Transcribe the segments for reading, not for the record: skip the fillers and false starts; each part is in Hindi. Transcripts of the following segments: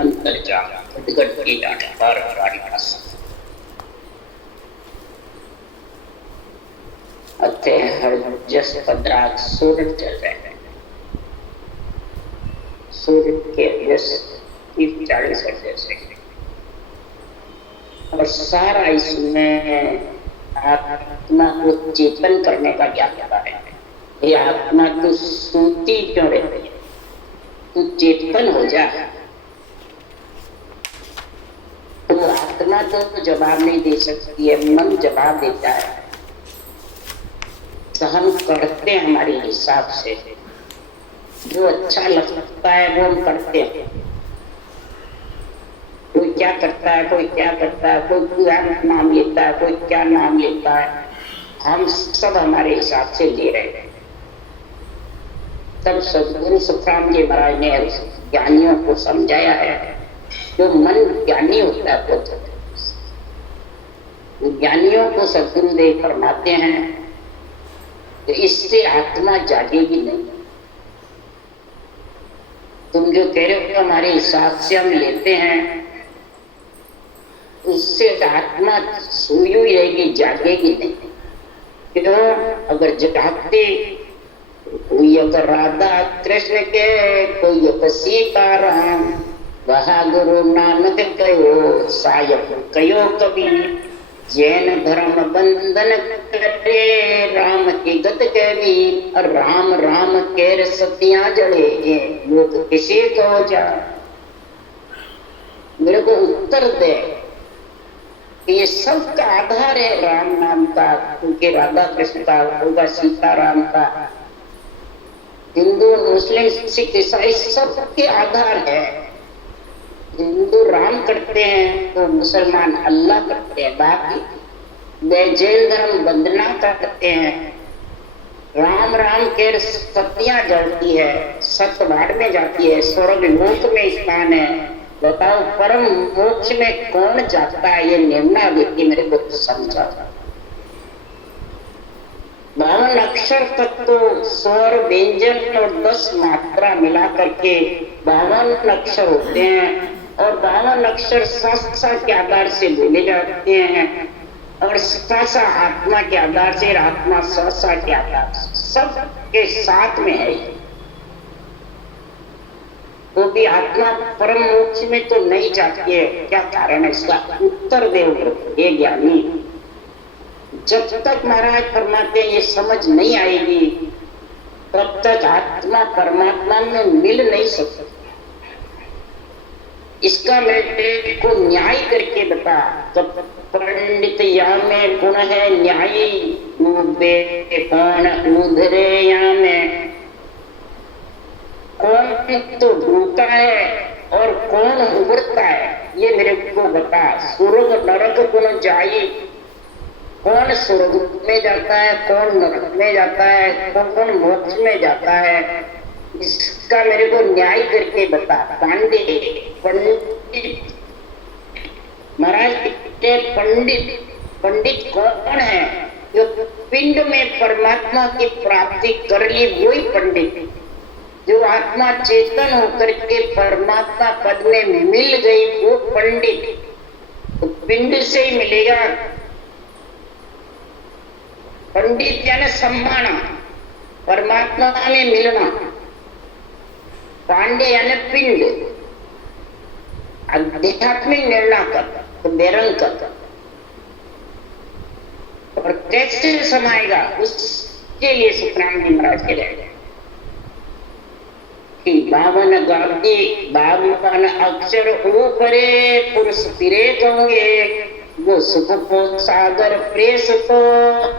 अंतर्जाम उद्गट की डांट बार बारी प्रस अथे हर जस पद्राग सूरज चल रहे हैं। सूरज के यश 40 जैसे और सारा इसमें आत्मा को चेतन करने का क्या होता है। ये आत्मा तो सूती क्यों रहती है, तू चेतन हो जा। तो आत्मा तो जवाब नहीं दे सकती है, मन जवाब देता है। सहन करते हैं हमारे हिसाब से, जो अच्छा लगता है वो हम करते हैं। कोई क्या करता है, कोई क्या करता है, कोई क्या नाम लेता है, कोई क्या नाम लेता है। हम सब हमारे हिसाब से ले रहे हैं। तब सदगुरु सुखराम जी महाराज ने ज्ञानियों को समझाया है, जो मन ज्ञानी होता है वो ज्ञानियों को सदगुरुदेव फरमाते हैं तो इससे आत्मा जागेगी नहीं। तुम जो कह रहे हो हमारे हिसाब से हम लेते हैं, उससे आत्मा सोई हुई रहेगी, जागेगी नहीं। क्यों? अगर जागते, कोई अगर राधा कृष्ण के, कोई अगर सीताराम, वहा गुरु नानक कहो सायब कयो कभी, जैन धर्म बंधन करे राम की गत के भी, और राम राम केर सतियां जड़े लोग किसी को जा। मेरे को उत्तर दे, ये सब का आधार है राम नाम का, क्योंकि राधा कृष्ण का होगा, सीताराम का, हिंदू मुस्लिम सिख ईसाई सबके आधार है। हिंदू राम करते हैं तो मुसलमान अल्लाह करते हैं। बाकी वे जैन धर्म वंदना करते हैं। राम राम के सतियां जलती है, सतवाड़ में जाती है, स्वर्ग लोक में स्थान है। बताओ परम मोक्ष में कौन जाता है? ये निर्णय व्यक्ति मेरे को समझा। 52 अक्षर तक तो स्वर व्यंजन और 10 मात्रा मिला करके 52 अक्षर होते हैं, और 52 अक्षर सा के आधार से बोले जाते हैं, और सा आत्मा के आधार से, आत्मा सा के आधार से, सब के साथ में है। वो भी आत्मा परम मोक्ष में तो नहीं जाती है। क्या कारण है इसका? उत्तर दे ये ज्ञानी। जब तक महाराज फरमाते ये समझ नहीं आएगी, तब तक आत्मा परमात्मा में मिल नहीं सकती। इसका मेरे को न्याय करके बता। जब पंडित या में गुण है न्यायी, कौन उधरे या में, कौन तो ढूंढता है और कौन उभरता है, ये मेरे को बता। स्वर्ग नरक गुण जाई, कौन स्वर्ग में जाता है, कौन नरक में जाता है, कौन मोक्ष में जाता है, इसका मेरे को न्याय करके बता। पंडित महाराज के पंडित कौन है? जो पिंड में परमात्मा की प्राप्ति कर ली वही पंडित। जो आत्मा चेतन होकर के परमात्मा पद में मिल गई वो पंडित। तो पिंड से ही मिलेगा। पंडित यानी सम्माना, परमात्मा में मिलना। पांडे यानी पिंड, आध्यात्मिक निर्णय करता, तो निरंतर। और कैसे समाएगा उसके लिए सुखराम जी महाराज के रहे 52 गादी 52 अक्षर ऊपरे पुरुष पिरे कहोगे, वो सुख को सागर प्रेस तो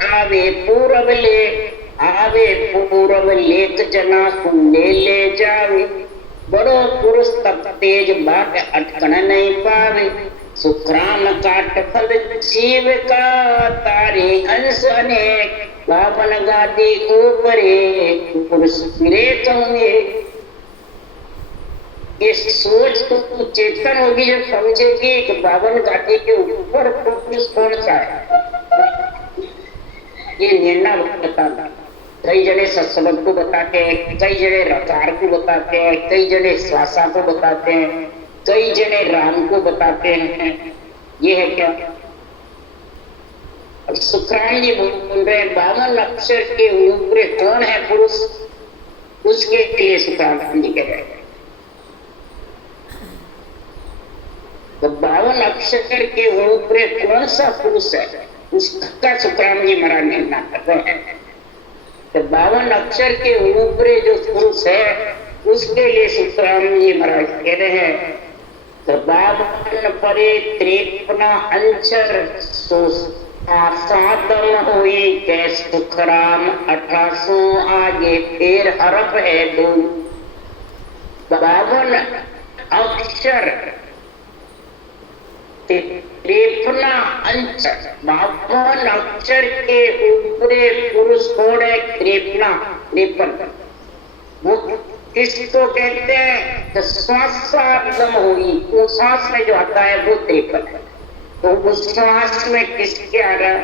आवे पूरब ले, आवे पूरब लेख जना कुंडे ले जावे। बड़ो पुरुष तब तेज बाट अटकन नहीं पावे, सुखराम काट फल जीव का तारे अंश अनेक, 52 गादी ऊपरे पुरुष पिरे कहोगे। ये सोच तो चेतन होगी जब समझेगी कि 52 गादी के ऊपर पुरुष कौन सा है। ये निर्णय बताना। कई जने सत्संग को बताते हैं, कई जने रकार को बताते हैं, कई जने श्वासा को बताते हैं, कई जने राम को बताते हैं। ये है क्या? अब सुखराम जी बोल रहे हैं 52 अक्षर के ऊपर कौन है पुरुष, उसके लिए सुखराम जी कह रहे हैं। तो 52 अक्षर के ऊपर कौन सा पुरुष है, उसका सुखराम जी महाराज निर्णय कर रहे हैं। तो 52 अक्षर के ऊपर जो पुरुष है उसके लिए सुखराम जी महाराज कह रहे हैं। तो 52 परे 53 अंचर सादम हुई कै सुखराम 1800 आगे फिर हरफ है 2। 52 अक्षर 53 अंचर, 52 अक्षर के ऊपर पुरुष कौन है? 53 वो किसको कहते हैं? तो श्वासार्धम हुई, वो श्वास में जो आता है वो 53 है। तो उस श्वास में किसके आ रहा?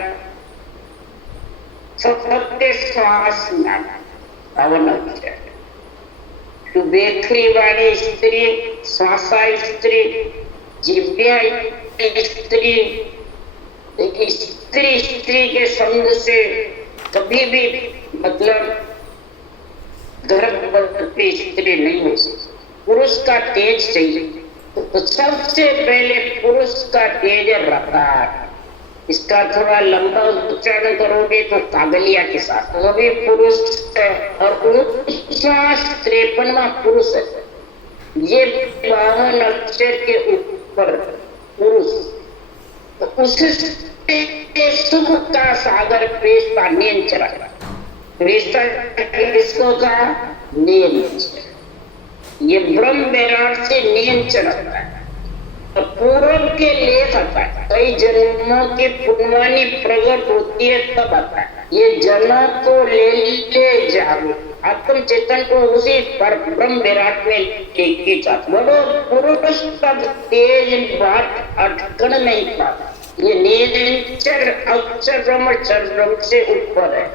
सत्य श्वास में आ रहा 52 अक्षर। तो बेखरी वाली स्त्री, श्वासा स्त्री, जिव्या स्त्री, लेकिन स्त्री के संग से कभी भी मतलब गर्भवती स्त्री नहीं हो सकती। पुरुष का तेज चाहिए, तो सबसे पहले पुरुष का तेज रकार। इसका थोड़ा लंबा उच्चारण करोगे तो कागलिया के साथ, वो भी पुरुष है। और 53वां पुरुष है। ये 52 अक्षर के ऊपर पुरुष, तो उससे सुख का सागर प्रेस का नियन चला। किसको का नियन? ये ब्रह्म विराट से नियन चलाता है। तो पूर्व के लेख आता है, कई जन्मों की पुण्यवानी प्रकट होती है तब आता है। ये जन्मों को ले जाओ, आत्म चेतन को उसी पर ब्रह्म विराट में लेके जाओ। बोलो पुरुष तब तेज बात अटकन नहीं पाता। ये नियंचर अक्षर ब्रह्म से ऊपर है।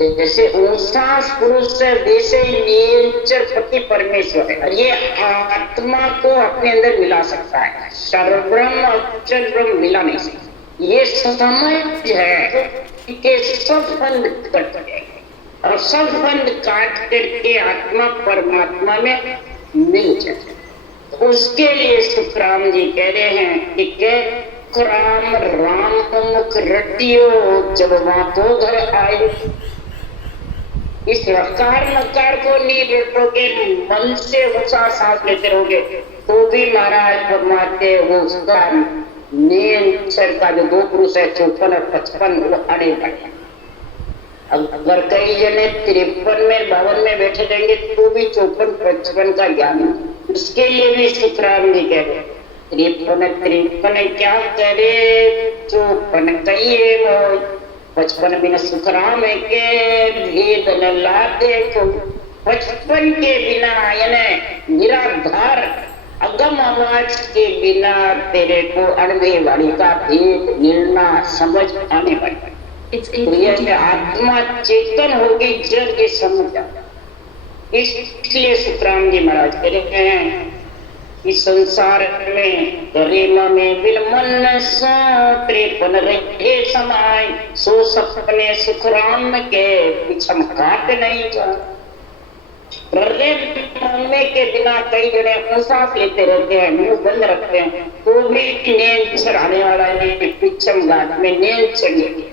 जैसे ऊंचास पुरुष है वैसे ही नियंचर पति परमेश्वर है। और ये आत्मा को अपने अंदर मिला सकता है, सर्वब्रह्म अक्षर ब्रह्म मिला नहीं सकता। ये समझ है कि सब बंद कट जाएंगे और सब बंद काट करके आत्मा परमात्मा में मिल जाए। उसके लिए सुखराम जी कह रहे हैं कि राम राम मुख रटियो जब वहां तो घर आए। इस रकार नकार को नहीं रटोगे, मन से ऊंचा सांस लेते रहोगे तो भी महाराज फरमाते वो उसका नियंत्रण का जो 2 पुरुष है 54 और 55 वो आने बढ़े। अगर कई जने 53 में 52 में बैठे रहेंगे तो भी 54-55 का ज्ञान है। उसके लिए भी सुखराम जी कह रहे 53 क्या करे 54 कहिए मोय 55 बिना सुखराम के भेद न लाते को। 55 के बिना यानी निराधार अगम आवाज के बिना तेरे को अड़ने वाली का भेद निर्णय समझ आने वाली। तो यह आत्मा चेतन होगी जब ये समझ आता। इसलिए सुखराम जी महाराज कह रहे हैं इस संसार में गरिमा में बिलमन सो 53 रहे समाय सो सपने सुखराम के पिछम काट नहीं जा। मरने के बिना कई जने सांस लेते रहते हैं, मुंह बंद रखते हैं तो भी नींद चढ़ाने वाला है, पिछम घाट में नींद चढ़ी।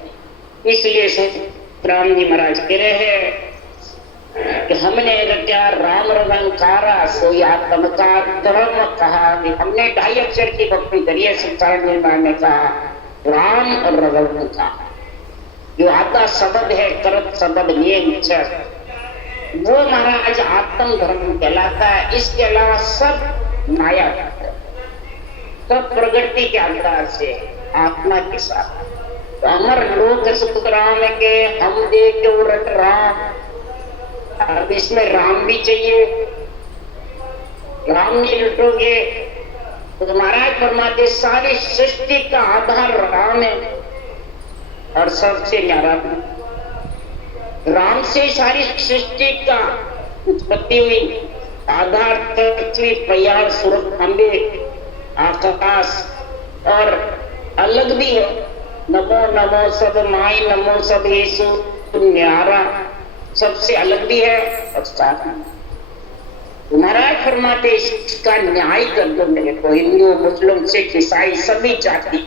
इसलिए सुखराम जी महाराज कह रहे हैं कि हमने रचा राम रंकारा सोई आत्म का धर्म कहा। हमने 2.5 अक्षर की भक्ति करी है। सुखराम जी महाराज ने कहा राम और रघुवन का जो आता शब्द है करत शब्द नियंचर वो महाराज आत्म धर्म कहलाता है। इसके अलावा सब माया सब प्रगति के आधार से आत्मा के साथ। तो अमर लोक सुखराम के हम देख रट राम। अब इसमें राम भी चाहिए, राम नहीं लुटोगे तो महाराज फरमाते सारी सृष्टि का आधार राम है और सबसे न्यारा राम से सारी सृष्टि का उत्पत्ति हुई। आधार पृथ्वी, पयार, सूरज, खंबे, आकाश और अलग भी है। नमो नमो सब माई, नमो सब यीशु न्यारा, सबसे अलग भी है और साथ में। महाराज फरमाते इसका न्याय कर दो मेरे को, हिंदू, मुस्लिम, सिख, ईसाई सभी जाति,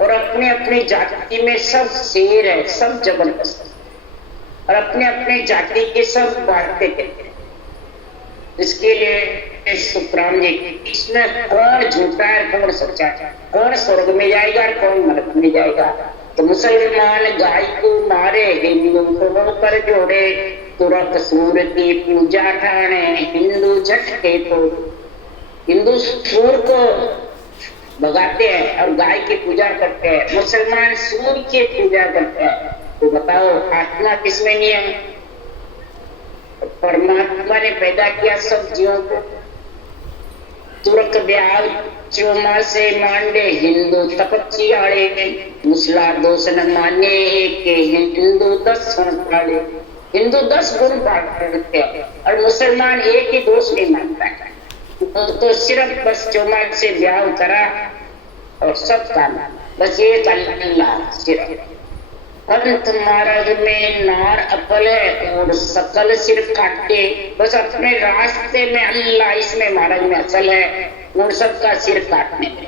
और अपने अपने जाति में सब शेर है, सब जबरदस्त, और अपने अपने जाति के सब बांटते थे। इसके लिए सुखराम जी, इसमें कौन झूठा है कौन सच्चा है, कौन स्वर्ग में जाएगा और कौन नरक में जाएगा। तो मुसलमान गाय को मारे, हिंदू को पर जोड़े, तुरंत सूर की पूजा ठाणे, हिंदू झटके तो हिंदू सूर को भगाते हैं और गाय की पूजा करते हैं, मुसलमान सूर की पूजा करते हैं। तो बताओ आत्मा किसमें नहीं है? परमात्मा ने पैदा किया सब जीवों को। तुरक ब्याह चोमा से मांडे, हिंदू तपस्याड़े, मुसला दोष न माने के हिंदू 10 गुण पाले। हिंदू 10 गुण पाते हैं और मुसलमान एक ही दोष नहीं मानता है। तो सिर्फ बस चोमा से ब्याह करा और सब काम बस ये अल्लाह सिर्फ। अंत मार्ग में नार अपल है और सकल सिर काटे, बस अपने रास्ते में अल्लाह, इसमें मार्ग में असल है और सबका सिर काटने में।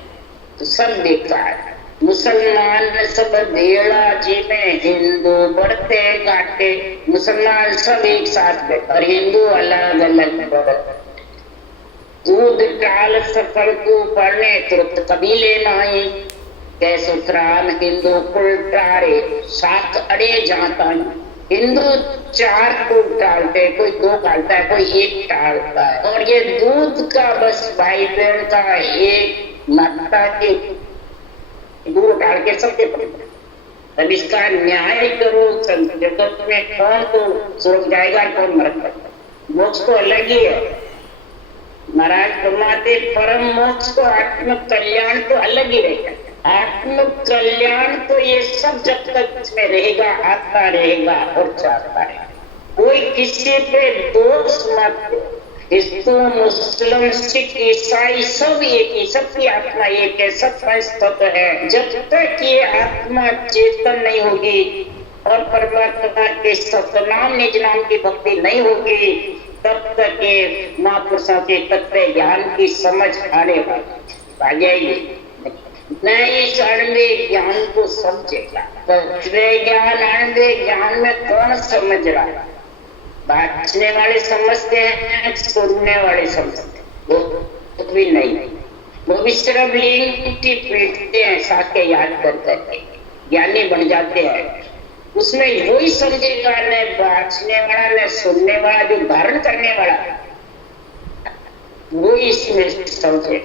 तो सब देखता है मुसलमान सब भेड़ा जी में, हिंदू बढ़ते काटे, मुसलमान सब एक साथ बैठे और हिंदू अलग अलग बढ़ते। दूध डाल सफल को पढ़ने तुरंत कबीले माई, कैसे उत्तरायण हिंदू कुल टारे, सात अड़े जाता। हिंदू 4 को डालते, कोई 2 डालता है, कोई 1 डालता है। और ये दूध का बस भाई बहन का एक माता के दूध डाल के सबके पड़ता। अब इसका न्याय करो, जगत में कौन तो स्वर्ग जाएगा कौन नरक जाएगा। मोक्ष तो अलग ही है। महाराज फरमाते परम मोक्ष तो आत्म कल्याण तो अलग ही रहेगा। आत्म कल्याण तो ये सब जब तक इसमें रहेगा, आता रहेगा और चाहता है। कोई किसी पे दोष मत, हिंदू मुस्लिम सिख ईसाई सब एक ही, सबकी आत्मा एक है, सबका तत्व है। जब तक ये आत्मा चेतन नहीं होगी और परमात्मा के सतनाम निज नाम की भक्ति नहीं होगी, तब तक ये महापुरुषों के तत्व ज्ञान की समझ आने वाली आ जाएगी। नहीं इस अणुवे ज्ञान को समझेगा। तत्व ज्ञान अणुवे ज्ञान में कौन समझ रहा है? बांटने वाले समझते हैं, सुनने वाले समझते हैं, वो भी नहीं। वो भी सिर्फ लिंग पीटते हैं, साथ याद करते ज्ञानी बन जाते हैं। उसमें वही समझेगा, न बांटने वाला न सुनने वाला, जो धारण करने वाला वो इसमें समझे।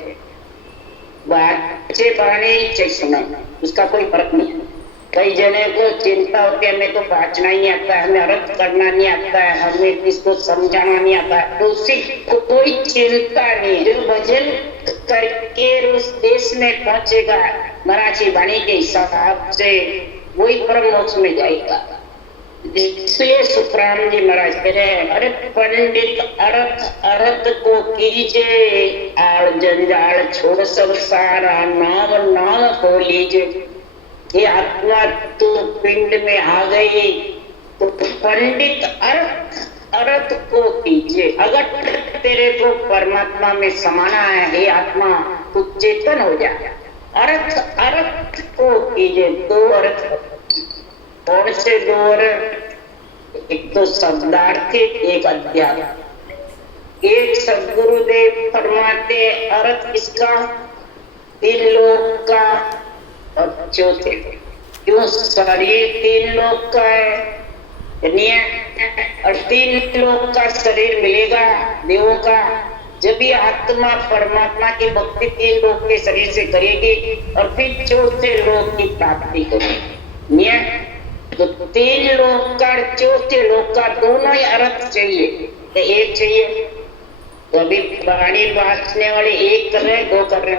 बच्चे पढ़ाने चश्मा, उसका कोई फर्क नहीं है। कई जने को चिंता होती है, हमें तो बांचना ही नहीं आता है, हमें अर्थ करना नहीं आता है, हमें किसको समझाना नहीं आता है, तो उसी को कोई चिंता नहीं। जो भजन करके उस देश में पहुंचेगा मराठी वाणी के हिसाब से, वही परम मोक्ष में जाएगा। इसलिए सुखराम जी महाराज कह रहे हैं, अरे पंडित अर्थ अर्थ को कीजिए, आड़ जंजाल छोड़ सब सारा, नाम नाम को लीजिए। ये आत्मा तो पिंड में आ गई, तो पंडित अर्थ अर्थ को कीजिए। अगर तेरे को परमात्मा में समाना है, हे आत्मा तू चेतन हो जा। अर्थ अर्थ को कीजिए। 2 अर्थ, कौन से 2 अर्थ? एक तो शब्दार्थी, एक अध्यात्म। एक सदगुरुदेव फरमाते अर्थ किसका? 3 लोक का और चौथे, क्यों शरीर 3 लोक का है और 3 लोक का शरीर मिलेगा देवों का, जब भी आत्मा परमात्मा की भक्ति 3 लोक के शरीर से करेगी और फिर चौथे लोक की प्राप्ति करेगी। तो 3 लोक का, चौथे लोक का दोनों ही अर्थ चाहिए। तो एक चाहिए, तो अभी वाणी बांटने वाले 1 कर रहे, 2 कर रहे,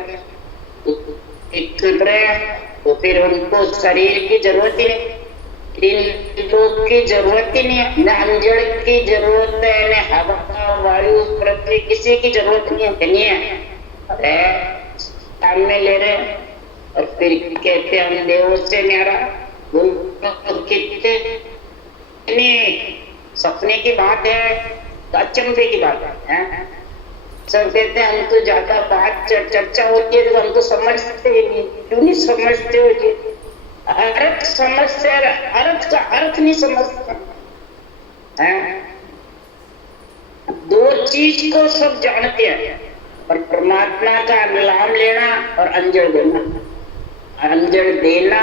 1 कर रहे, तो फिर उनको शरीर की जरूरत ही नहीं। तीन लोग की जरूरत ही नहीं है, न अंजड़ की जरूरत है, न हवा वायु पृथ्वी किसी की जरूरत नहीं है। सामने ले रहे और फिर कहते हम देवों से न्यारा। कितने सपने की बात है, अचंभे की बात है। सब कहते हैं हम तो ज्यादा बात चर्चा होती है तो हम तो समझते ही नहीं। क्यों नहीं समझते हो जी? अर्थ समझते, अर्थ का अर्थ नहीं समझते हैं। दो चीज को सब जानते हैं, और परमात्मा का नाम लेना और अंजड़ देना। अंजड़ देना,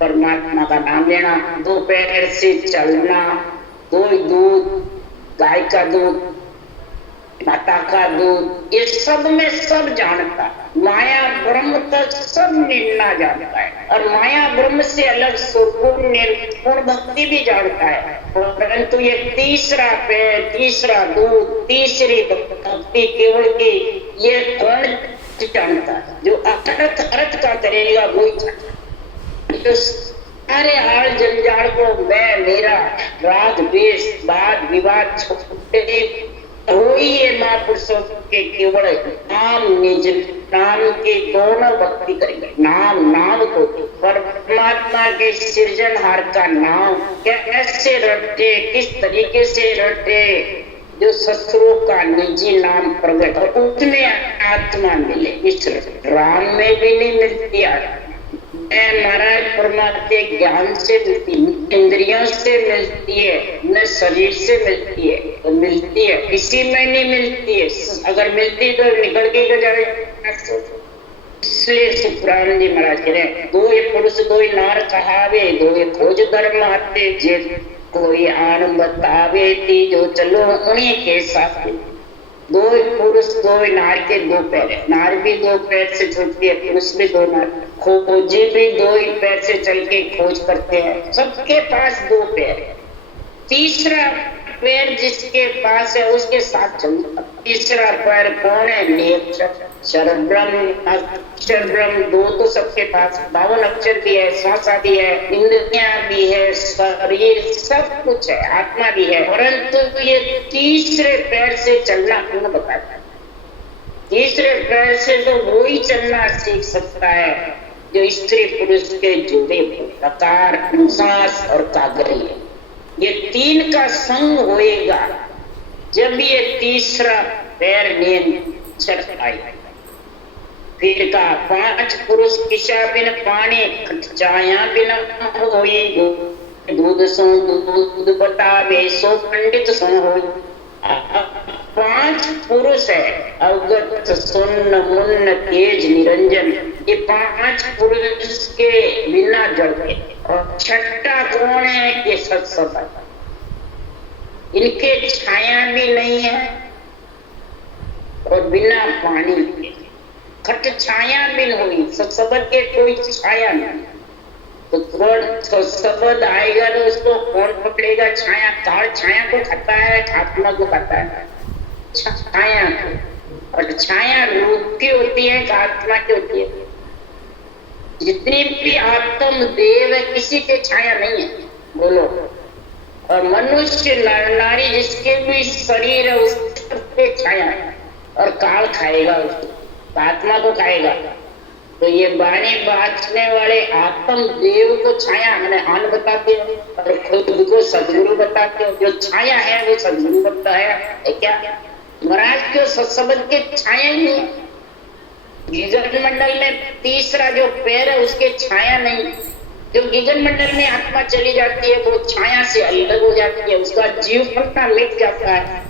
परमात्मा का नाम लेना, दो पैर से चलना, दो दूध, गाय का दूध, माता का दूध, ये सब में सब जानता। माया ब्रह्म तक सब निर्णय जानता है, और माया ब्रह्म से अलग सुगुण निर्गुण भक्ति भी जानता है। परंतु ये तीसरा पैर, तीसरा दूध, तीसरी भक्ति केवल की ये कौन जानता है? जो अर्थ का करेगा वही जानता। तो सारे हाल जंजाल को मैं मेरा राग द्वेष वाद विवाद छूटे वही है। महापुरुषों के केवल नाम निज नाम की दोनों भक्ति करेंगे। नाम को परमात्मा के सृजनहार का नाम कैसे रटे, किस तरीके से रटे, जो शस्त्रों का निजी नाम प्रकट और उसमें आत्मा मिले। इस राम में भी नहीं मिलती महाराज, परमात्मा ज्ञान से मिलती, इंद्रियों से मिलती है, न शरीर से मिलती है। तो मिलती है, किसी में नहीं मिलती है। अगर मिलती तो निकल के जाए। इसलिए सुखराम जी महाराज कह रहे, दो ये पुरुष दो ही नार कहावे, दो ये खोज धर्म आते जे कोई आन बतावे ती, जो चलो उन्हीं के साथ। दो पुरुष दो नार के दो पैर है। नार भी दो पैर से चलती है, पुरुष भी दो नार। खोजी भी दो ही पैर से चल के खोज करते हैं। सबके पास दो पैर है। तीसरा पैर जिसके पास है उसके साथ चलता। तीसरा पैर कौन है? अक्षर ब्रह्म। दो तो सबके पास, 52 अक्षर भी है, श्वासा भी है, इंद्रियां भी है, शरीर सब कुछ है, आत्मा भी है। परंतु ये तीसरे पैर से चलना क्यों बताता है? तीसरे पैर से तो वो ही चलना सीख सकता है जो स्त्री पुरुष के जुड़े प्रकार, सांस और कागरी है। ये तीन का संग होएगा जब ये तीसरा पैर नियंत्रण आएगा। फिर का 5 पुरुष किशा बिन पानी, छाया बिन होई, दूध सो दूध बतावे, सो पंडित सो होई। 5 पुरुष है, अवगत सुन्न मुन्न तेज निरंजन। ये 5 पुरुष के बिना जड़ते। और छठा कौन है? ये सत्संग। इनके छाया भी नहीं है और बिना पानी के खट छाया बिन हुई। सत्संग के कोई छाया नहीं। तो कौन शब्द आएगा तो उसको कौन पकड़ेगा? छाया। काल छाया को खाता है, आत्मा को खाता है छाया। और छाया रूप की होती है, आत्मा की होती है। जितनी भी आत्म देव है किसी के छाया नहीं है, बोलो। और मनुष्य नारी जिसके भी शरीर है उसके छाया है, और काल खाएगा उसको, आत्मा को खाएगा। तो ये बाणी बांचने वाले आत्म देव को छाया मैंने आन बताते हैं, और खुद को सदगुरु बताते हैं। जो छाया है वो सदगुरु बनता है क्या? महाराज के सत्संग के छाया ही नहीं। गिगन मंडल में तीसरा जो पैर है उसके छाया नहीं। जो गिगन मंडल में आत्मा चली जाती है वो छाया से अलग हो जाती है, उसका जीव पट्टा मिट जाता है,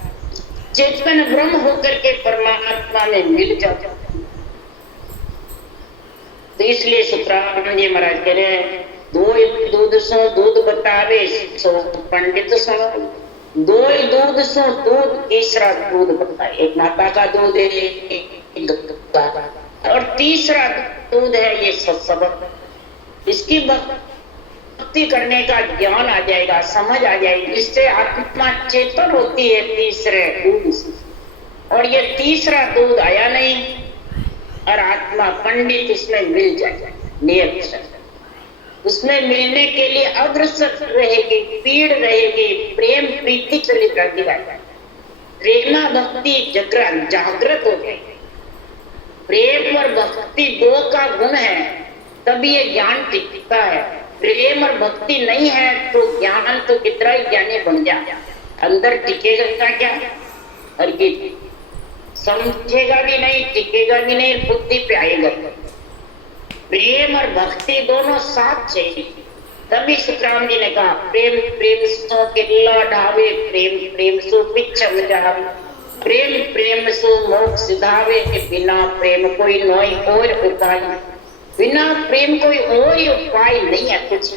चेतन ब्रह्म होकर के परमात्मा में मिल जाता है। तो इसलिए सुखराम जी महाराज कह रहे हैं, दो दूध सो दूध बतावे, सो पंडित सो। दो दूध सो दूध, तीसरा दूध बताए। एक माता का दूध है, और तीसरा दूध है ये सत्संग। इसकी भक्ति करने का ज्ञान आ जाएगा, समझ आ जाएगी। इससे आत्मा चेतन होती है तीसरे दूध से। और ये तीसरा दूध आया नहीं, और आत्मा पंडित इसमें मिल जाएगा। नियत उसमें मिलने के लिए अग्रसर रहेगी, पीड़ रहेगी, प्रेम प्रीति चली रहती है। प्रेमा भक्ति जागृत हो गई। प्रेम और भक्ति दो का गुण है, तभी ये ज्ञान टिकता है। प्रेम और भक्ति नहीं है तो ज्ञान तो कितना ही ज्ञानी बन जाए, अंदर टिकेगा क्या? और ये समझेगा भी नहीं, टिकेगा भी नहीं, बुद्धि पे आएगा। प्रेम और भक्ति दोनों साथ चाहिए। तभी सुखराम जी ने कहा प्रेम प्रेम सो किल्ला ढावे, प्रेम प्रेम सो पिछम जावे, प्रेम प्रेम सो मोक्ष सिधावे, बिना प्रेम कोई नोई और उपाय। बिना प्रेम कोई और उपाय नहीं है कुछ।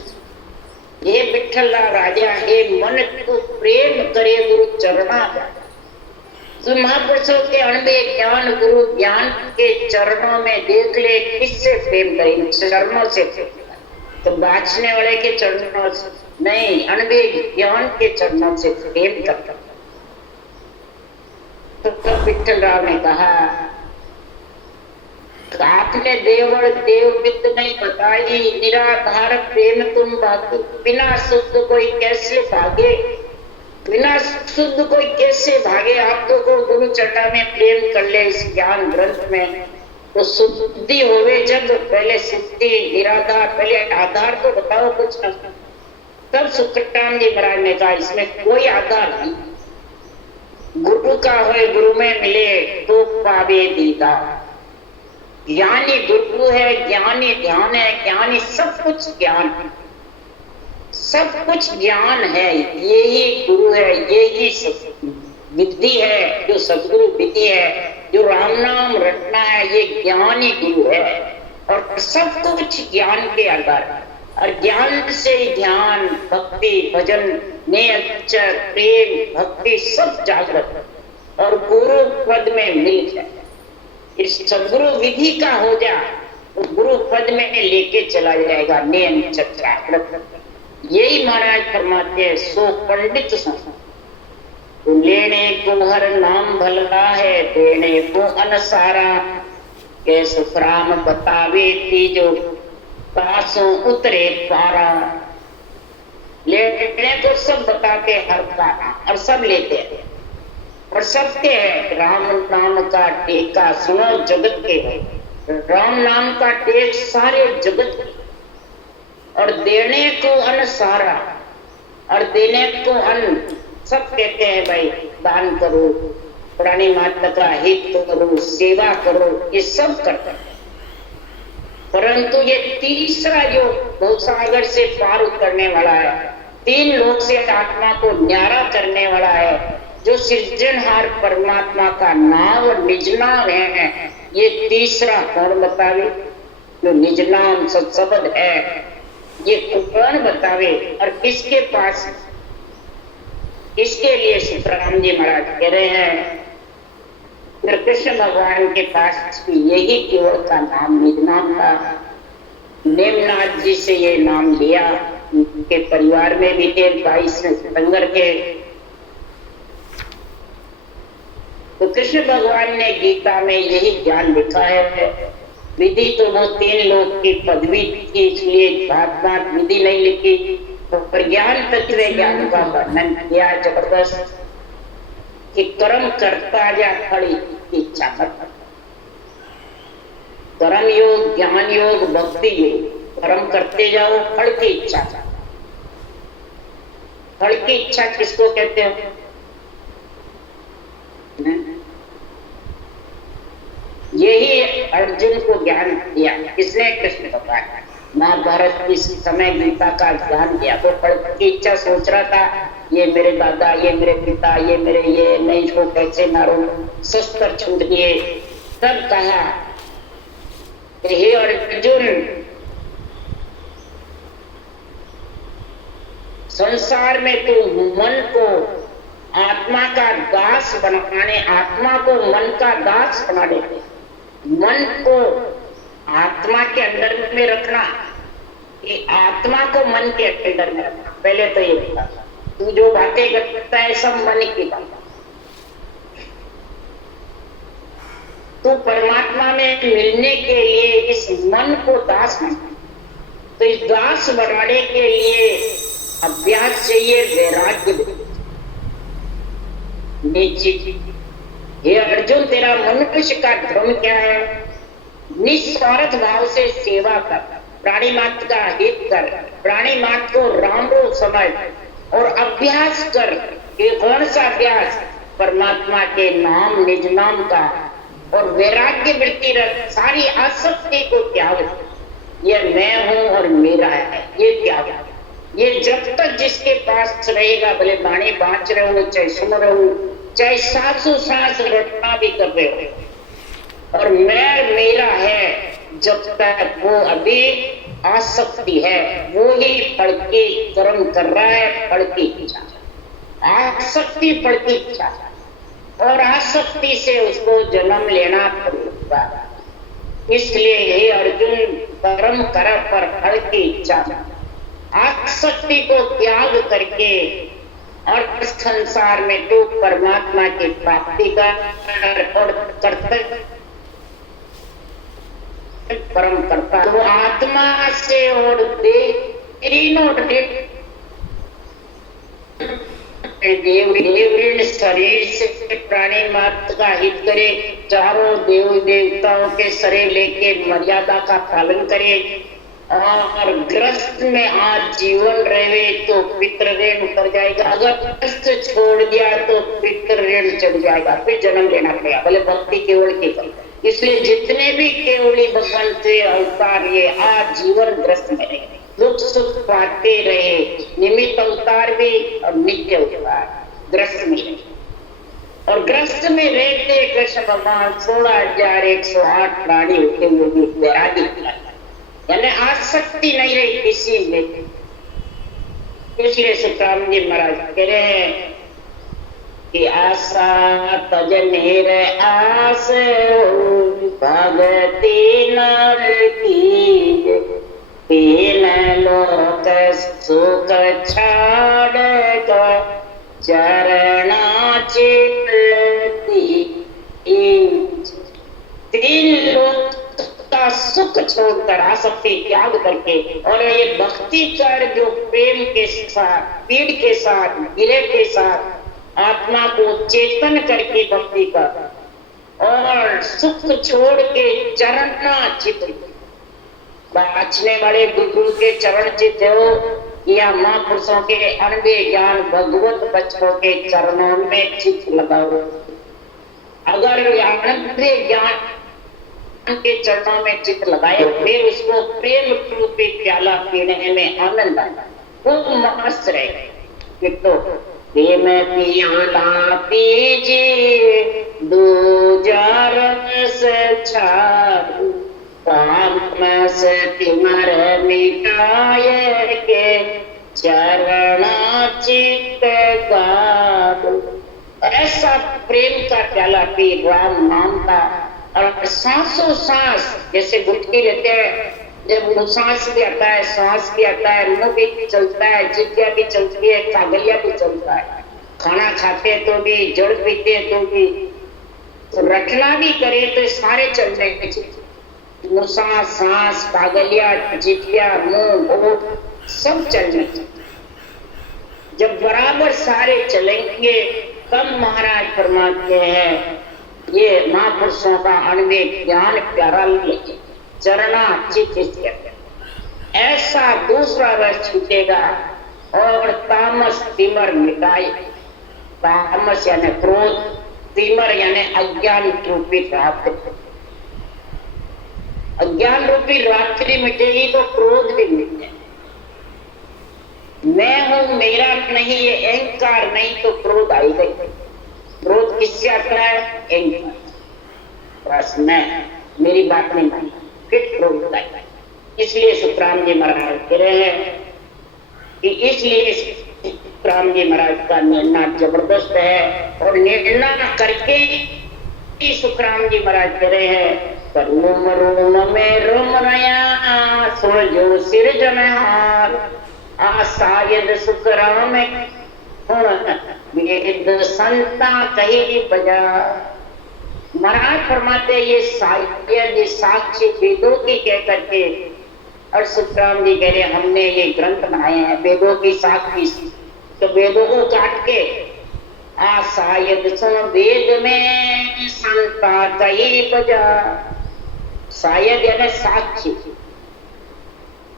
ये विठला राजा हे मन को प्रेम करे गुरु चरणा। महापुरुषों के अणबे ज्ञान गुरु ज्ञान के चरणों में देख ले, किससे प्रेम करें? चरणों से। तो बाँचने वाले के चरणों से नहीं, अणबे ज्ञान के चरणों से प्रेम करता। तो विठल राव ने कहा आपने देवड़ देव विद नहीं बताई, निराधार प्रेम तुम बाकी। बिना शुद्ध कोई कैसे भागे, बिना शुद्ध कोई कैसे भागे? आप तो को गुरु चरणा में प्रेम कर ले इस ज्ञान ग्रंथ में, तो शुद्धि होवे जब। पहले शुद्धि निराधार, पहले आधार तो बताओ कुछ न। तब सुखराम जी महाराज ने कहा इसमें कोई आधार नहीं। गुरु का होए गुरु में मिले तो पावे दीदार। ज्ञानी गुरु है, ज्ञानी ध्यान है, ज्ञानी सब कुछ ज्ञान है, सब कुछ ज्ञान है। यही गुरु है, यही विधि है, जो सदगुरु विधि है, जो राम नाम रटना है, ये ज्ञानी गुरु है। और सब कुछ ज्ञान के आधार है। और ज्ञान से ध्यान, भक्ति, भजन, नेयचर, प्रेम, भक्ति सब जागृत और गुरु पद में मिल है। इस सदगुरु विधि का हो जा तो गुरु पद में लेके चला जाएगा। नेम चक्र यही महाराज फरमाते हैं। सो पंडित तो लेने को हर नाम भला है, देने को अनसारा। के सुखराम बतावे तीजो पासों उतरे पारा। लेने को सब बताते हर पारा और सब लेते हैं। और सत्य है राम नाम का टेका सुनो जगत के है। राम नाम का टेक सारे जगत के। और देने को अन्न सारा, और देने को अन्न सब कहते हैं भाई दान करो, प्राणी माता का हित करो, सेवा करो, ये सब करते हैं। परंतु ये तीसरा जो भवसागर से पार उतरने वाला है, 3 लोक से आत्मा को न्यारा करने वाला है, जो सृजनहार परमात्मा का नाम और निज नाम है, ये तीसरा कौन बतावे? जो निज नाम सत्शब्द है, ये कौन बतावे? और किसके पास? इसके लिए सुखराम जी महाराज कह रहे हैं कृष्ण भगवान के पास भी यही केवल का नाम निज नाम था। नेमनाथ जी से ये नाम लिया, उनके परिवार में भी थे 22 सितंबर के। तो कृष्ण भगवान ने गीता में यही ज्ञान लिखा है। विधि तो वो 3 लोक की पदवी थी, इसलिए भात विधि नहीं लिखी। तो प्रज्ञान तत्व ज्ञान का वर्णन किया जबरदस्त कि कर्म करता जा खड़ी इच्छा मत। कर्म योग, ज्ञान योग, भक्ति योग। कर्म करते जाओ, फल की इच्छा। फल की इच्छा किसको कहते हैं? यही अर्जुन को ज्ञान दिया किसने? कृष्ण भगवान। महाभारत इस समय गीता का ज्ञान दिया। वो फल की इच्छा सोच रहा था, ये मेरे दादा, ये मेरे पिता, ये मेरे ये मैं इसको कैसे मारूं, शस्त्र छूट दिए। तब कहा हे अर्जुन, संसार में तू मन को आत्मा का दास बनाने, आत्मा को मन का दास बना देते। मन को आत्मा के अंदर में रखना, कि आत्मा को मन के अंदर में रखना। पहले तो ये बता, तू जो बातें करता है सब मन की बात। तू परमात्मा में मिलने के लिए इस मन को दास बना। तो इस दास बनाने के लिए अभ्यास चाहिए, वैराग्य निश्चित। हे अर्जुन, तेरा मनुष्य का धर्म क्या है? निस्वार्थ भाव से सेवा कर, प्राणी मात्र का हित कर, प्राणी मात्र को राम रूप समझ और अभ्यास कर। ये कौन सा अभ्यास? परमात्मा के नाम, निज नाम का। और वैराग्य वृत्ति रख, सारी आसक्ति को त्याग। ये मैं हूं और मेरा है, ये त्याग। ये जब तक जिसके पास रहेगा, भले बाणी बाँच रहे हो, चाहे सुन रहे हो, चाहे सांसों सांस रटना भी कर रहे हो, और मैं मेरा है, जब तक वो अभी आसक्ति है, वो ही फल के कर्म कर रहा है, फल की इच्छा। आसक्ति फल की इच्छा, और आसक्ति से उसको जन्म लेना पड़ेगा। इसलिए हे अर्जुन, कर्म कर पर फल की इच्छा, आसक्ति को त्याग करके और संसार में तो परमात्मा की प्राप्ति का और कर्तव्य परम करता। तो आत्मा से और देव शरीर से प्राणी मात्र का हित करे, चारों देव देवताओं के शरीर लेके मर्यादा का पालन करे, और ग्रस्त में आज जीवन रहे तो पितृ ऋण उतर जाएगा। अगर ग्रस्त छोड़ दिया तो पितृ ऋण चढ़ जाएगा, फिर जन्म लेना पड़ेगा, भले भक्ति केवल केवल। इसलिए जितने भी केवली भगवान से अवतार ये आज जीवन ग्रस्त में रहे, दुख सुख पाते रहे, निमित्त अवतार भी और नित्य अवतार ग्रस्त में रहे। और ग्रस्त में रहते कृष्ण भगवान 16,108 प्राणी होते हुए भी वैरागी, यानी आसक्ति नहीं रही किसी में। इसलिए सुखराम जी महाराज कह रहे हैं कि आशा तजनेर आस भगति नर की, तीन लोक सुख छाड़ चरणा चित्ती। तीन लोक का सुख छोड़कर, आसक्ति त्याग करके, और ये भक्ति कर जो प्रेम के साथ, पीड़ के साथ, विरह के साथ आत्मा को चेतन करके भक्ति कर, और सुख छोड़ के चरण चित बाँचने वाले गुरु के चरण चित हो, या महापुरुषों के अनबे ज्ञान भगवत बच्चों के चरणों में चित लगाओ। अगर अनबे ज्ञान के चरणों में चित लगाए, फिर उसको प्रेम रूपी प्याला पीने में आनंद आएगा, खूब मस्त रहेगा। तो प्रेम प्याला पीजिए दूजा रस छाड़ू, काम से तिमर मिटाए के चरणा चित गाड़ू। ऐसा प्रेम का प्याला पी, राम नाम का, और सांसों सांस जैसे गुटकी लेते हैं, जब सांस भी आता है, सांस भी आता है, मुंह भी चलता है, जिज्ञा भी चलती है, कागलिया भी चलता है, खाना खाते तो भी, जड़ पीते तो भी, तो रटना भी करे तो सारे चलने मुसा सांस कागलिया जिज्ञा मुंह सब चलने। जब बराबर सारे चलेंगे तब महाराज फरमाते हैं ये महापुरुषों का अनवे ज्ञान प्यारा लगे, चरना चित ऐसा दूसरा रस छूटेगा, और तामस तिमर मिटाए। तामस यानी क्रोध, तिमर यानी अज्ञान रूपी रात्रि। अज्ञान रूपी रात्रि मिटेगी तो क्रोध भी मिटे। मैं हूं, मेरा नहीं, ये अहंकार नहीं तो क्रोध आएगा। क्रोध किससे आता है? अहंकार। बस मैं, मेरी बात नहीं मानी, फिर क्रोध आएगा। इसलिए सुखराम जी महाराज कह रहे हैं कि इसलिए सुखराम जी महाराज का निर्णय जबरदस्त है, और निर्णय करके ही सुखराम जी महाराज कह रहे हैं रोम रोम में रोम रया सोजो सिरजनहार, आसायद सुखराम वेद संता कही बजा। महाराज फरमाते ये साक्ष्य वेदों की कह करके और सुखराम जी कह रहे हमने ये ग्रंथ बनाए हैं वेदों की साखी, तो वेदों को काट के आ शायद सुन वेद में संता कही बजा, शायद यानी साक्षी,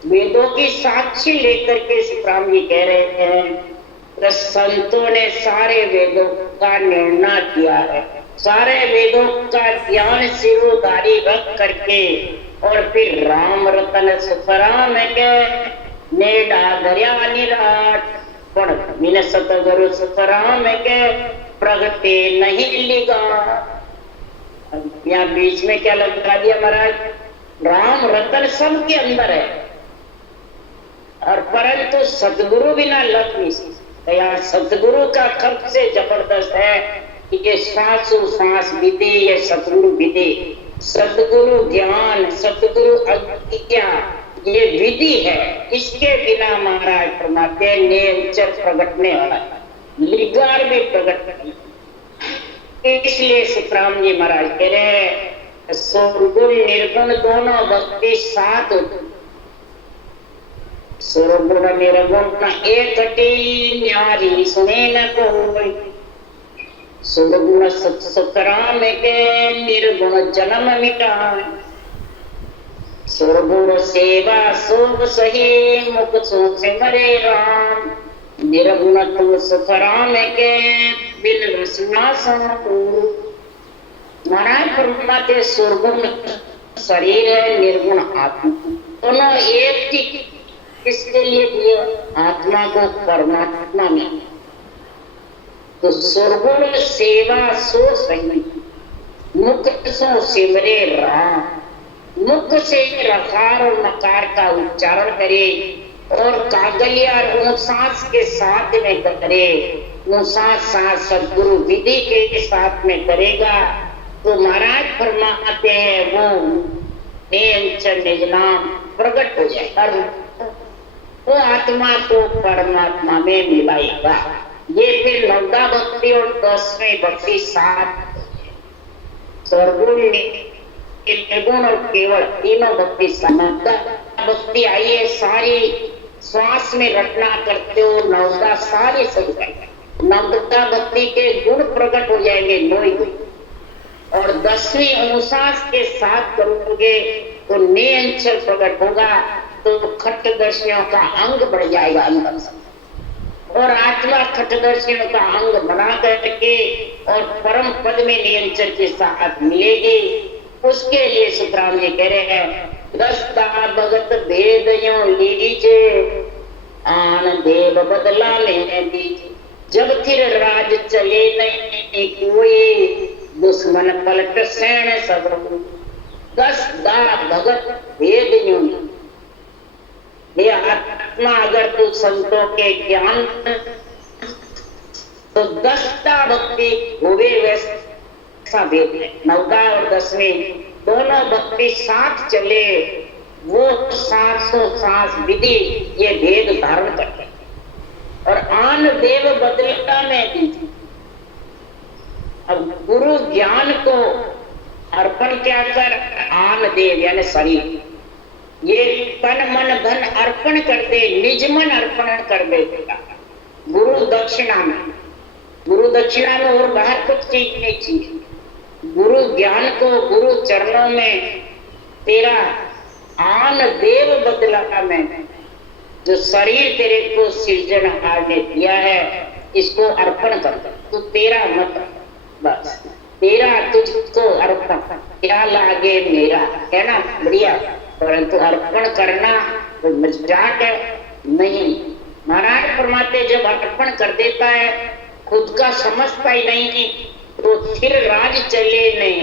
वेदों की साक्षी लेकर के सुखराम जी कह रहे हैं तो संतों ने सारे वेदों का निर्णय किया है, सारे वेदों का ज्ञान सिरोधारी रख करके और फिर राम रतन सुखराम के नेड़ा दरिया निराट पण मीन सतगुरु सुखराम के प्रगटे नहीं लिगा। यहाँ बीच में क्या लगा दिया महाराज, राम रतन सबके अंदर है और परंतु सतगुरु बिना लग नहीं सकता। यहाँ सतगुरु का खर्च से जबरदस्त है कि ये श्वासो श्वास विधि, ये सतगुरु विधि, सतगुरु ज्ञान, सतगुरु अज्ञा, ये विधि है। इसके बिना महाराज परमात्मा नेचर प्रगटने वाला लिगार भी प्रगट नहीं। इसलिए सुखराम जी महाराज कह रहे हैं सुरगुण निर्गुण दोनों भक्ति साथ होती, सुरगुण निर्गुण एक कटी न्यारी सुने न कोई, सुरगुण सुखराम के निर्गुण जन्म मिटाए, सुरगुण सेवा शोभ सही मुख सोचे मरे राम, निर्गुण तुम सुखराम के बिन रसना संपूर्ण। महाराज परमात्मा सुरगुण शरीर है, निर्गुण आत्मा, दोनों एक ही किसके लिए दिए, आत्मा को परमात्मा में। तो सुरगुण सेवा सो सही मुख सो सिमरे राम, मुख से रकार और नकार का उच्चारण करे और कागलिया सांस के साथ में करे, सांस सदगुरु विधि के साथ में करेगा तो महाराज फरमाते हैं वो निज नाम प्रकट हो जाए, वो आत्मा को परमात्मा में मिलाएगा। ये फिर 9 भक्ति और 10वें भक्ति साथ सर्वगुण निर्गुण और केवल तीनों भक्ति भक्ति आई है, सारी श्वास में रटना करते हो, 9 सारे सही जाएंगे, 9 भक्ति के गुण प्रकट हो जाएंगे 9 गुण, और 10वीं अनुसास के साथ करोगे तो नियंचल प्रकट होगा, तो खट्टदर्शियों का अंग बढ़ जाएगा अंदर से, और आत्मा खट्टदर्शियों का अंग बना करके और परम पद में नियंत्रण के साथ मिलेगी। उसके लिए सुखराम जी कह रहे हैं 10 भगत भेद यो लीजे आन देव बदला लेने दीजिए, जब फिर राज चले नहीं कोई दुश्मन पलट सैन सब। 10 भगत भेद यो, ये आत्मा अगर तू संतों के ज्ञान तो 10 भक्ति होवे वैसा भेद है। 9 और 10वीं दोनों भक्ति साथ चले, वो 700 विधि ये भेद धारण करते और आन देव बदलता में दीजिए। अब गुरु ज्ञान को अर्पण क्या कर, आन देव यानी शरीर, ये तन मन धन अर्पण कर दे, निज मन अर्पण कर देगा गुरु दक्षिणा में। गुरु दक्षिणा में और बाहर कुछ चीज नहीं चाहिए, गुरु ज्ञान को गुरु चरणों में तेरा आन देव बदला में जो शरीर तेरे को सृजनहार ने दिया है इसको अर्पण कर दो, तो तेरा मत बस तेरा तुझको अर्पण, क्या लागे मेरा, है ना बढ़िया, परंतु अर्पण करना तो मजाक है नहीं। महाराज परमात्मा जब अर्पण कर देता है खुद का समझता ही नहीं तो फिर राज चले नहीं,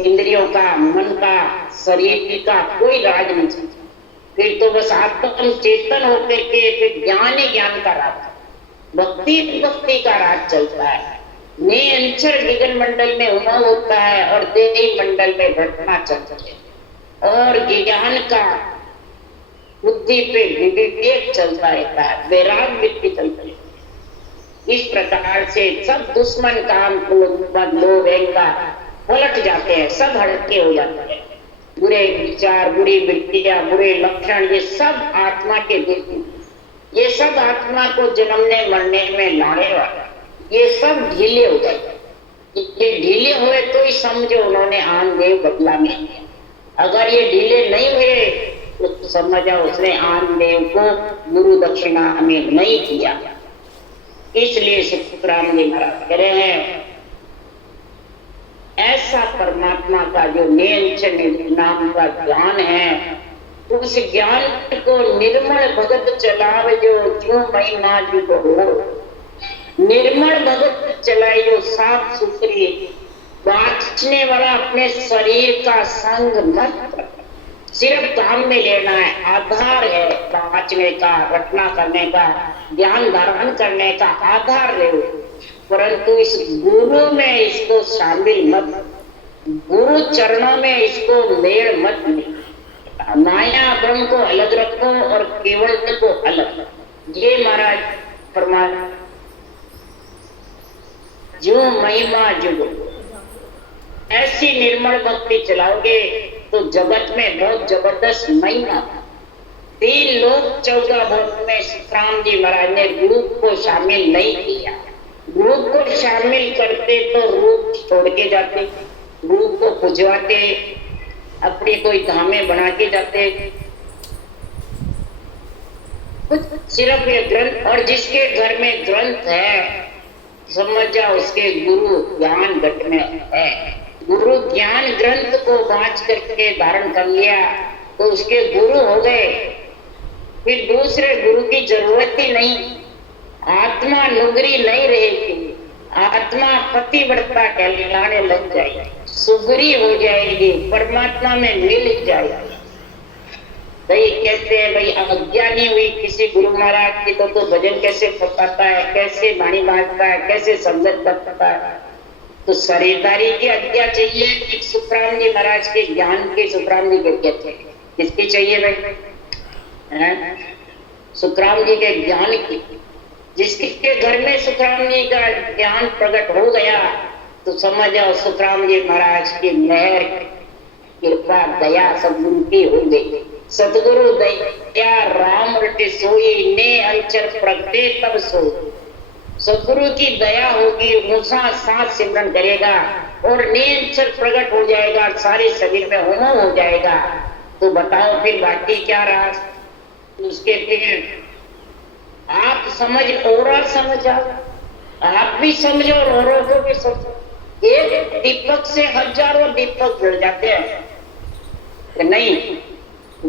इंद्रियों का, मन का, शरीर का कोई राज नहीं चलता, फिर तो बस आत्म चेतन होकर के फिर ज्ञान ही ज्ञान का राज, भक्ति भक्ति का राज चलता है। नियंचर गगन मंडल में उमा होता है और देवी मंडल में घटना चलता है और ज्ञान का बुद्धि पे विवेक चलता रहता है, वैराग वृत्ति चलती है। इस प्रकार से सब दुश्मन काम क्रोध लोभ अहंकार पलट जाते हैं, सब हड़के हो जाते हैं बुरे विचार, बुरी वृत्तियां, बुरे लक्षण, ये सब आत्मा के गुण, ये सब आत्मा को जन्मने मरने में लाने वाला, ये सब ढीले हो गए। ये ढीले हुए तो ही समझो उन्होंने आन देव बदला में, अगर ये ढीले नहीं हुए तो समझो उसने आन देव को गुरु दक्षिणा में नहीं किया। इसलिए सुखराम जी महाराज कह रहे हैं, ऐसा परमात्मा का जो नियंत्रण नाम का ज्ञान है, उस ज्ञान को निर्मल भगत चलावे जो क्यों महिमा जुग हो। निर्मल भगत चलाए जो साफ सुथरी, बांचने वाला अपने शरीर का संग मत कर, सिर्फ काम में लेना है, आधार है बांचने का, रटना करने का, ज्ञान धारण करने का आधार ले, परंतु इस गुरु में इसको शामिल मत, गुरु चरणों में इसको मेल मत ले। माया ब्रह्म को अलग रखो और केवल को अलग। ये महाराज परमात्मा जो महिमा जुग, ऐसी निर्मल भक्ति चलाओगे तो जगत में बहुत जबरदस्त महिमा। 3 लोक 14 भक्त में सुखराम जी महाराज ने रूप को शामिल नहीं किया। रूप को शामिल करते तो रूप छोड़ के जाते, रूप को पुजवाते, अपनी कोई धामे बना के जाते। सिर्फ ये ग्रंथ, और जिसके घर में ग्रंथ है समझ जाओ उसके गुरु ज्ञान घट में है। गुरु ज्ञान ग्रंथ को बांच करके धारण कर लिया तो उसके गुरु हो गए, फिर दूसरे गुरु की जरूरत ही नहीं। आत्मा नुगरी नहीं रहेगी, आत्मा पतिव्रता कहलाने लग जाएगी, सुगरी हो जाएगी, परमात्मा में मिल जाएगी। भाई कहते हैं भाई अज्ञानी हुई किसी गुरु महाराज की तो भजन कैसे पकाता है, कैसे वाणी बांटता है, कैसे संगत करता है। तो शरीरदारी की आज्ञा चाहिए कि सुखराम जी महाराज के ज्ञान की, सुखराम जी के कहते हैं किसकी चाहिए भाई? सुखराम जी के ज्ञान की। जिसके घर में सुखराम जी का ज्ञान प्रकट हो गया तो समझ जाओ सुखराम जी महाराज की मेहर कृपा दया सदगुरु की हो गई। सतगुरु दया राम रटे सोई, ने अंचर प्रगटे तब सो। सतगुरु की दया होगी, मूसा साथ सिमरन करेगा और नियंचर प्रकट हो जाएगा, सारे शरीर में होम हो जाएगा। तो बताओ फिर बाकी क्या रहा? उसके फिर आप समझ और समझ आओ, आप भी समझो और औरों को भी समझो। एक दीपक से हजारों दीपक जल जाते हैं। नहीं,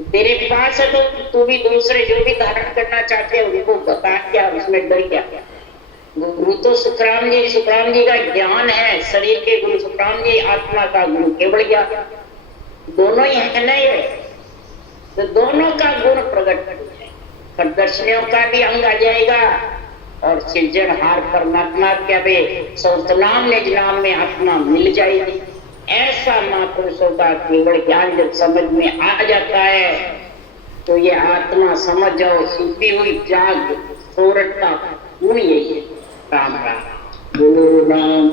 तेरे पास है तो तू भी दूसरे जो भी धारण करना चाहते हैं उनको बता, क्या उसमें डर क्या? गुरु तो सुखराम जी का ज्ञान है, शरीर के गुरु सुखराम जी, आत्मा का गुरु केवल ज्ञान, दोनों ही है नहीं। तो दोनों का गुण प्रकट हो जाए, प्रदर्शनियों का भी अंग आ जाएगा और सृजनहार परमात्मा क्या भी सौतनाम निज नाम में आत्मा मिल जाएगी। ऐसा महापुरुषों का केवल ज्ञान जब समझ में आ जाता है तो ये आत्मा समझ जाओ सूती हुई जाग सोरठ का गुण यही है। राम राम। गुरु राम।